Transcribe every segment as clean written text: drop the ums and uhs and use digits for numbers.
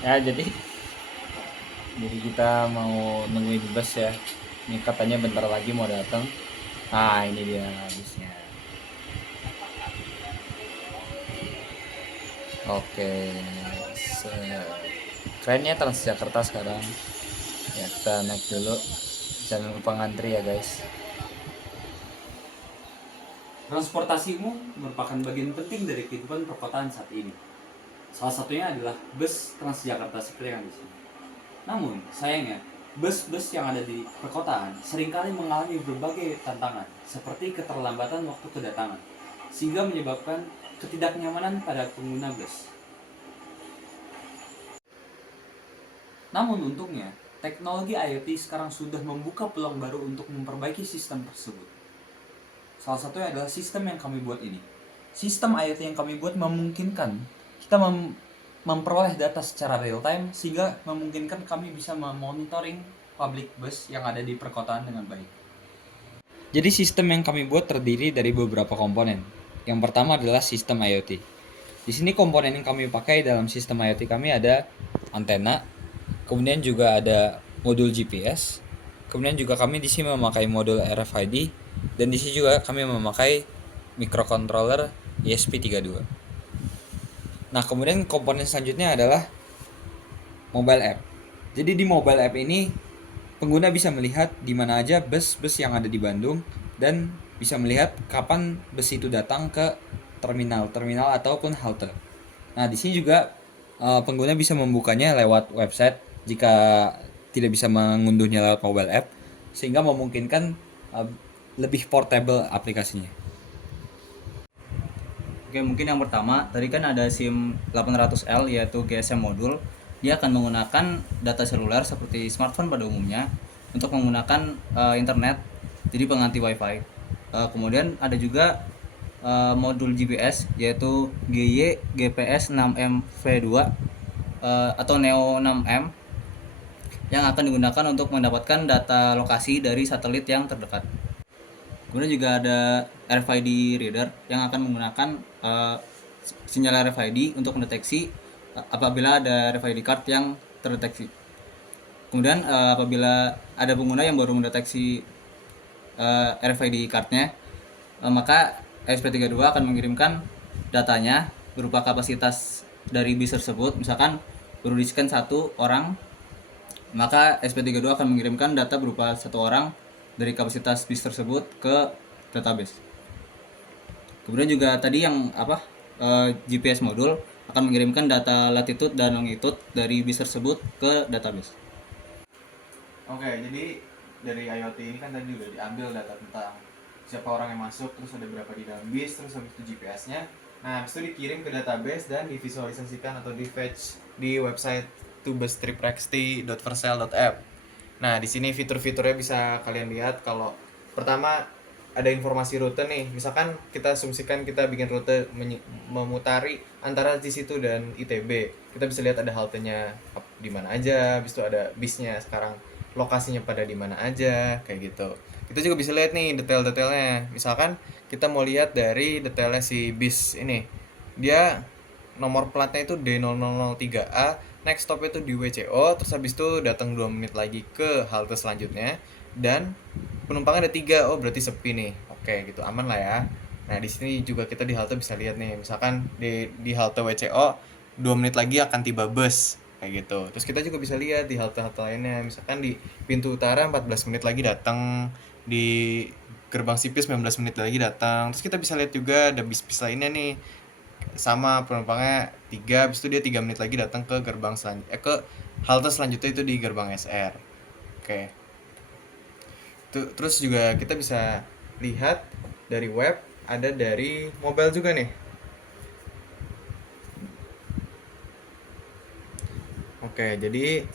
Ya, jadi kita mau nungguin bus ya. Ini katanya bentar lagi mau datang. Ah, ini dia busnya. Oke. Kerennya Transjakarta sekarang. Ya, kita naik dulu. Jangan lupa ngantri ya, guys. Transportasimu merupakan bagian penting dari kehidupan perkotaan saat ini. Salah satunya adalah bus Transjakarta seperti yang di sini. Namun, sayangnya, bus-bus yang ada di perkotaan seringkali mengalami berbagai tantangan, seperti keterlambatan waktu kedatangan, sehingga menyebabkan ketidaknyamanan pada pengguna bus. Namun untungnya, teknologi IoT sekarang sudah membuka peluang baru untuk memperbaiki sistem tersebut. Salah satunya adalah sistem yang kami buat ini. Sistem IoT yang kami buat memungkinkan kita memperoleh data secara real time sehingga memungkinkan kami bisa memonitoring public bus yang ada di perkotaan dengan baik. Jadi sistem yang kami buat terdiri dari beberapa komponen. Yang pertama adalah sistem IoT. Di sini komponen yang kami pakai dalam sistem IoT kami ada antena, kemudian juga ada modul GPS, kemudian juga kami di sini memakai modul RFID, dan di sini juga kami memakai microcontroller ESP32. Nah, kemudian komponen selanjutnya adalah mobile app. Jadi di mobile app ini pengguna bisa melihat di mana aja bus-bus yang ada di Bandung dan bisa melihat kapan bus itu datang ke terminal ataupun halte. Nah, di sini juga pengguna bisa membukanya lewat website jika tidak bisa mengunduhnya lewat mobile app, sehingga memungkinkan lebih portable aplikasinya. Oke, mungkin yang pertama, tadi kan ada SIM 800L yaitu GSM modul. Dia akan menggunakan data seluler seperti smartphone pada umumnya untuk menggunakan internet, jadi pengganti WiFi. Kemudian ada juga modul GPS yaitu GY GPS 6M V2 atau Neo 6M yang akan digunakan untuk mendapatkan data lokasi dari satelit yang terdekat. Kemudian juga ada RFID reader yang akan menggunakan sinyal RFID untuk mendeteksi apabila ada RFID card yang terdeteksi. Kemudian apabila ada pengguna yang baru mendeteksi RFID cardnya, maka ESP32 akan mengirimkan datanya berupa kapasitas dari bis tersebut. Misalkan baru di-scan satu orang, maka SP32 akan mengirimkan data berupa satu orang dari kapasitas bis tersebut ke database. Kemudian juga tadi yang GPS modul akan mengirimkan data latitude dan longitude dari bis tersebut ke database. Oke, jadi dari IoT ini kan tadi udah diambil data tentang siapa orang yang masuk, terus ada berapa di dalam bis, terus habis itu GPS-nya. Nah, habis itu dikirim ke database dan divisualisasikan atau di fetch di website tubustripXT.vercel.app. Nah, di sini fitur-fiturnya bisa kalian lihat. Kalau pertama ada informasi rute nih, misalkan kita asumsikan kita bikin rute memutari antara di situ dan ITB, kita bisa lihat ada haltenya di mana aja, habis itu ada bisnya sekarang lokasinya pada di mana aja, kayak gitu. Kita juga bisa lihat nih detail-detailnya, misalkan kita mau lihat dari detailnya si bis ini, dia nomor platnya itu D0003A, next stop itu di WCO, terus habis itu datang 2 menit lagi ke halte selanjutnya, dan penumpangnya ada 3, oh berarti sepi nih, oke gitu, aman lah ya. Nah di sini juga kita di halte bisa lihat nih, misalkan di halte WCO 2 menit lagi akan tiba bus, kayak gitu. Terus kita juga bisa lihat di halte-halte lainnya, misalkan di pintu utara 14 menit lagi datang, di gerbang sipil 19 menit lagi datang. Terus kita bisa lihat juga ada bis-bis lainnya nih, sama penumpangnya 3, habis itu dia 3 menit lagi datang ke gerbang ke halte selanjutnya itu di gerbang SR. Oke. Terus juga kita bisa lihat dari web, ada dari mobile juga nih. Oke, jadi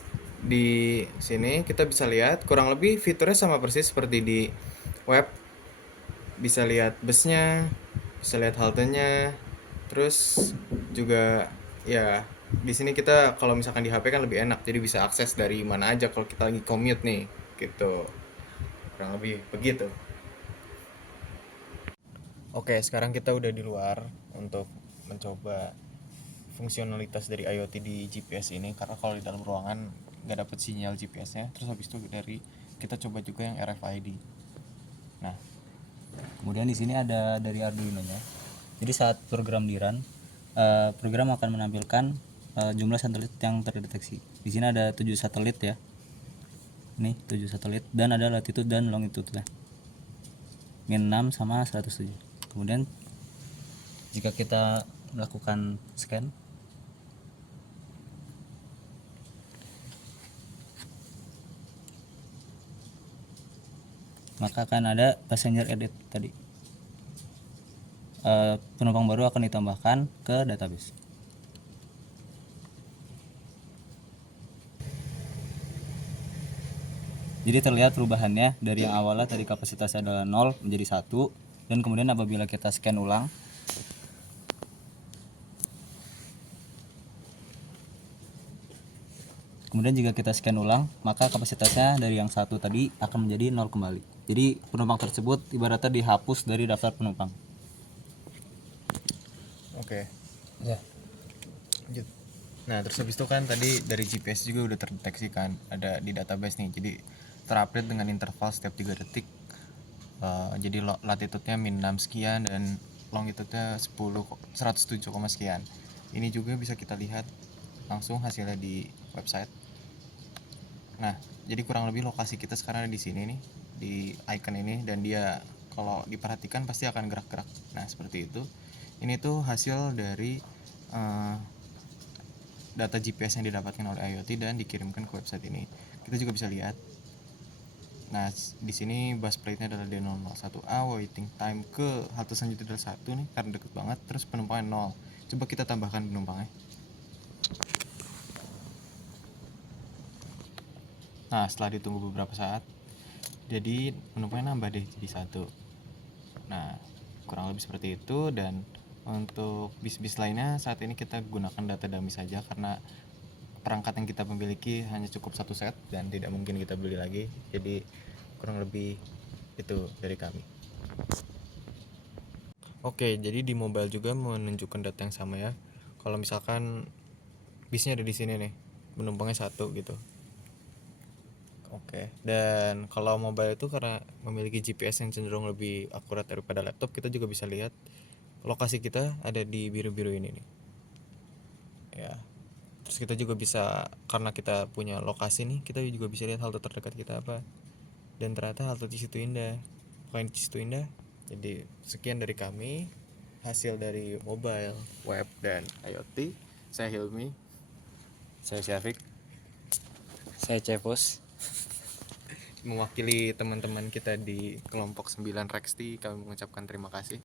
di sini kita bisa lihat kurang lebih fiturnya sama persis seperti di web. Bisa lihat busnya, bisa lihat haltenya, terus juga ya di sini kita kalau misalkan di HP kan lebih enak, jadi bisa akses dari mana aja kalau kita lagi commute nih, gitu. Kurang lebih begitu. Oke, sekarang kita udah di luar untuk mencoba fungsionalitas dari IoT di GPS ini, karena kalau di dalam ruangan nggak dapet sinyal GPS-nya. Terus habis itu dari kita coba juga yang RFID. Nah, Kemudian di sini ada dari Arduino-nya. Jadi saat program di run, program akan menampilkan jumlah satelit yang terdeteksi. Di sini ada 7 satelit ya. Nih 7 satelit dan ada latitude dan longitude-nya. -6 sama 107. Kemudian jika kita melakukan scan, maka akan ada passenger edit tadi. Penumpang baru akan ditambahkan ke database. Jadi terlihat perubahannya dari yang awalnya tadi kapasitasnya adalah 0 menjadi 1, dan kemudian apabila kita scan ulang, kemudian jika kita scan ulang, maka kapasitasnya dari yang 1 tadi akan menjadi 0 kembali. Jadi penumpang tersebut ibaratnya dihapus dari daftar penumpang. oke. Ya. Lanjut. Nah, terus habis itu kan tadi dari GPS juga udah terdeteksi kan ada di database nih. Jadi terupdate dengan interval setiap 3 detik. Jadi latitude-nya -6 sekian dan longitude-nya 107, sekian. Ini juga bisa kita lihat langsung hasilnya di website. Nah, jadi kurang lebih lokasi kita sekarang ada di sini nih, di icon ini, dan dia kalau diperhatikan pasti akan gerak-gerak. Nah, seperti itu. Ini tuh hasil dari data GPS yang didapatkan oleh IoT dan dikirimkan ke website ini. Kita juga bisa lihat. Nah, di sini bus plate-nya adalah D001A, waiting time ke halte selanjutnya adalah 1 nih karena deket banget, terus penumpangnya 0. Coba kita tambahkan penumpangnya. Nah, setelah ditunggu beberapa saat, jadi penumpangnya nambah deh jadi 1. Nah, kurang lebih seperti itu. Dan untuk bis-bis lainnya saat ini kita gunakan data dummy saja karena perangkat yang kita memiliki hanya cukup 1 set dan tidak mungkin kita beli lagi. Jadi kurang lebih itu dari kami. Oke, jadi di mobile juga menunjukkan data yang sama ya. Kalau misalkan bisnya ada di sini nih, penumpangnya 1 gitu. Oke, dan kalau mobile itu karena memiliki GPS yang cenderung lebih akurat daripada laptop, kita juga bisa lihat lokasi kita ada di biru-biru ini nih. Ya. Terus kita juga bisa, karena kita punya lokasi nih, kita juga bisa lihat halte terdekat kita apa. Dan ternyata halte Cisitu Indah. Poin Cisitu Indah. Jadi sekian dari kami, hasil dari mobile, web, dan IoT. Saya Hilmi. Saya Syafiq. Saya Cepos. Mewakili teman-teman kita di kelompok 9 Rexti, kami mengucapkan terima kasih.